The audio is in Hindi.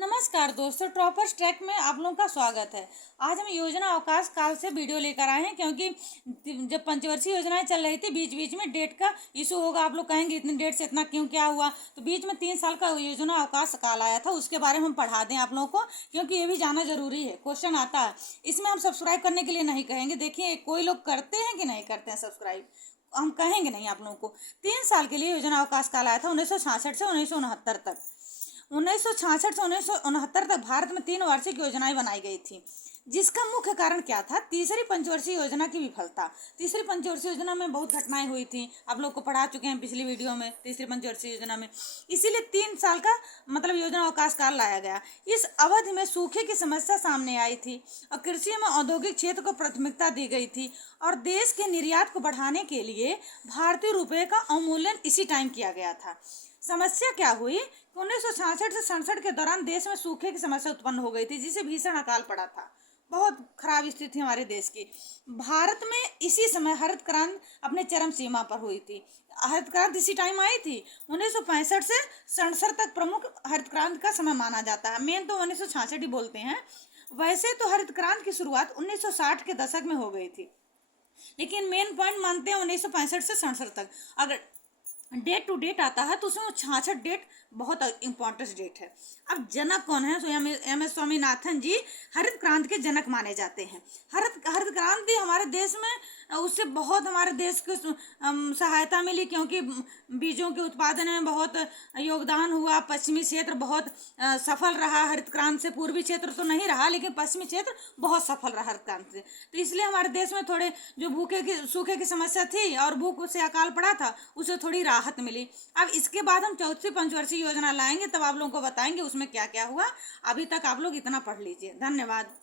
नमस्कार दोस्तों, टॉपर्स ट्रैक में आप लोगों का स्वागत है। आज हम योजना अवकाश काल से वीडियो लेकर आए हैं, क्योंकि जब पंचवर्षीय योजनाएं चल रही थी बीच बीच में डेट का इशू होगा। आप लोग कहेंगे इतनी डेट से इतना क्यों, क्या हुआ? तो बीच में 3 साल का योजना अवकाश काल आया था, उसके बारे में हम पढ़ा दें आप लोगों को, क्योंकि ये भी जाना जरूरी है। क्वेश्चन आता है इसमें। हम सब्सक्राइब करने के लिए नहीं कहेंगे। देखिए, कोई लोग करते हैं कि नहीं करते हैं सब्सक्राइब, हम कहेंगे नहीं आप लोगों को। 3 साल के लिए योजना अवकाश काल आया था 1966 से 1969 तक। 1966 से 1969 तक भारत में 3 वार्षिक योजनाएं बनाई गई थी, जिसका मुख्य कारण क्या था? तीसरी पंचवर्षीय योजना की विफलता। तीसरी पंचवर्षीय योजना में बहुत घटनाएं हुई थी, आप लोग को पढ़ा चुके हैं पिछली वीडियो में। तीसरी पंचवर्षीय योजना में इसीलिए 3 साल का मतलब योजना अवकाश काल लाया गया। इस अवधि में सूखे की समस्या सामने आई थी और कृषि में औद्योगिक क्षेत्र को प्राथमिकता दी गई थी, और देश के निर्यात को बढ़ाने के लिए भारतीय रुपये का अवमूल्यन इसी टाइम किया गया था। समस्या क्या हुई? 1966 से 67 के दौरान देश में सूखे की समस्या उत्पन्न हो गई थी, जिसे भीषण अकाल पड़ा था। बहुत खराब स्थिति हमारे देश की। भारत में इसी समय हरित क्रांति अपने चरम सीमा पर हुई थी। हरित क्रांति इसी टाइम आई थी। 1965 से 67 तक प्रमुख हरित क्रांति का समय माना जाता है। मेन तो 1966 ही बोलते हैं। वैसे तो हरित क्रांति की शुरुआत 1960 के दशक में हो गई थी, लेकिन मेन पॉइंट मानते हैं 1965 से 67 तक। अगर डेट टू डेट आता है तो उसमें 66 डेट बहुत इंपॉर्टेंट डेट है। अब जनक कौन है? तो एम एस स्वामीनाथन जी हरित क्रांति के जनक माने जाते हैं। हरित क्रांति हमारे देश में उससे बहुत हमारे देश को सहायता मिली, क्योंकि बीजों के उत्पादन में बहुत योगदान हुआ। पश्चिमी क्षेत्र बहुत सफल रहा हरित क्रांति से। पूर्वी क्षेत्र तो नहीं रहा, लेकिन पश्चिमी क्षेत्र बहुत सफल रहा हरित क्रांति से। तो इसलिए हमारे देश में थोड़े जो सूखे की समस्या थी और भूख से अकाल पड़ा था, उससे थोड़ी राहत मिली। अब इसके बाद हम चौथी पंचवर्षीय योजना लाएंगे, तब आप लोगों को बताएंगे उसमें क्या क्या हुआ। अभी तक आप लोग इतना पढ़ लीजिए। धन्यवाद।